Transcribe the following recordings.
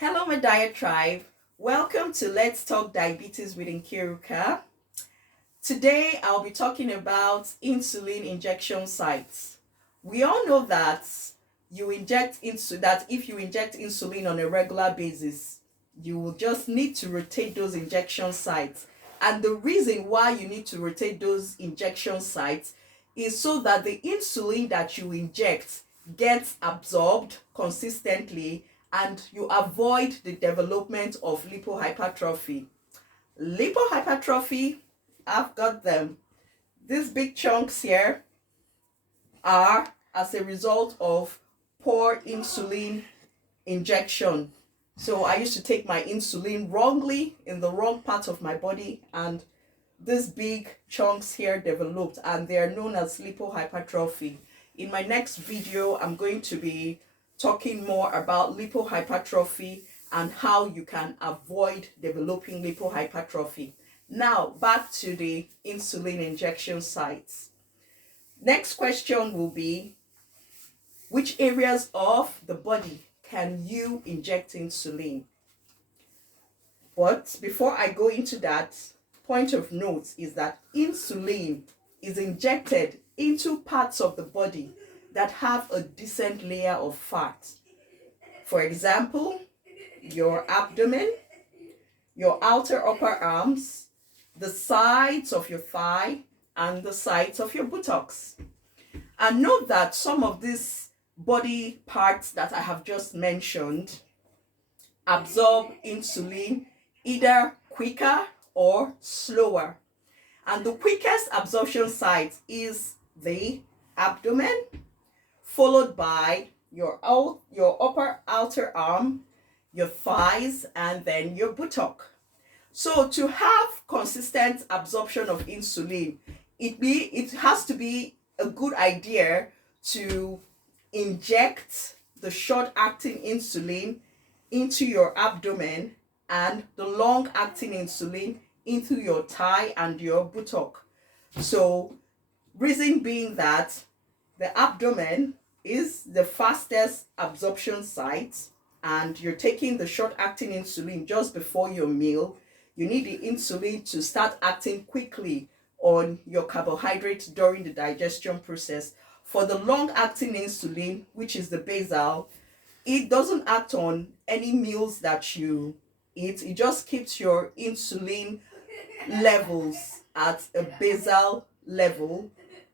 Hello, my diet tribe. Welcome to Let's Talk Diabetes with Nkiruka. Today, I'll be talking about insulin injection sites. We all know that if you inject insulin on a regular basis, you will just need to rotate those injection sites. And the reason why you need to rotate those injection sites is so that the insulin that you inject gets absorbed consistently and you avoid the development of lipohypertrophy. Lipohypertrophy, I've got them. These big chunks here are as a result of poor insulin injection. So I used to take my insulin wrongly in the wrong part of my body, and these big chunks here developed, and they are known as lipohypertrophy. In my next video, I'm going to be talking more about lipohypertrophy and how you can avoid developing lipohypertrophy. Now, back to the insulin injection sites. Next question will be, which areas of the body can you inject insulin? But before I go into that, point of note is that insulin is injected into parts of the body that have a decent layer of fat. For example, your abdomen, your outer upper arms, the sides of your thigh, and the sides of your buttocks. And note that some of these body parts that I have just mentioned absorb insulin either quicker or slower. And the quickest absorption site is the abdomen, followed by your upper outer arm, your thighs, and then your buttock. So to have consistent absorption of insulin, it has to be a good idea to inject the short-acting insulin into your abdomen and the long-acting insulin into your thigh and your buttock. So reason being that the abdomen is the fastest absorption site, and you're taking the short-acting insulin just before your meal. You need the insulin to start acting quickly on your carbohydrates during the digestion process. For the long-acting insulin, which is the basal, it doesn't act on any meals that you eat. It just keeps your insulin levels at a basal level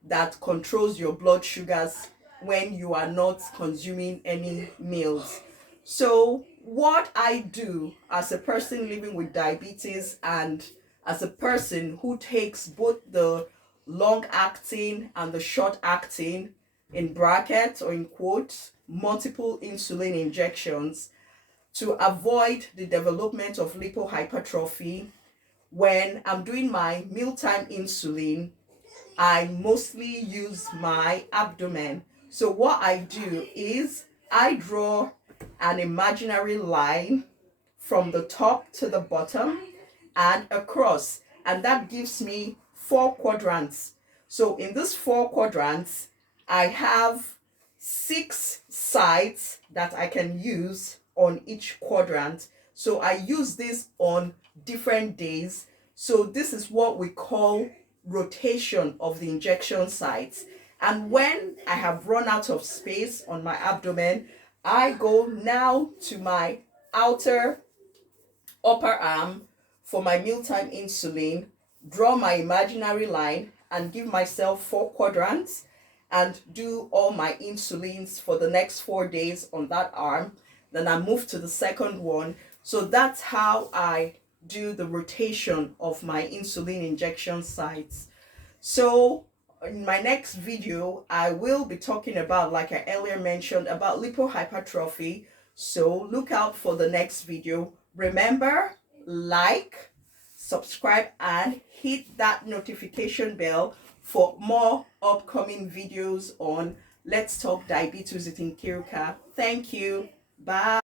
that controls your blood sugars when you are not consuming any meals. So what I do as a person living with diabetes and as a person who takes both the long-acting and the short-acting, in brackets or in quotes, multiple insulin injections to avoid the development of lipohypertrophy, when I'm doing my mealtime insulin, I mostly use my abdomen. So what I do is I draw an imaginary line from the top to the bottom and across, and that gives me 4 quadrants. So in these 4 quadrants, I have 6 sides that I can use on each quadrant. So I use this on different days. So this is what we call rotation of the injection sites. And when I have run out of space on my abdomen, I go now to my outer upper arm for my mealtime insulin, draw my imaginary line, and give myself 4 quadrants and do all my insulins for the next 4 days on that arm. Then I move to the second one. So that's how I do the rotation of my insulin injection sites. So in my next video, I will be talking about, like I earlier mentioned, about lipohypertrophy. So look out for the next video. Remember, like, subscribe, and hit that notification bell for more upcoming videos on Let's Talk Diabetes with Nkiruka. Thank you. Bye.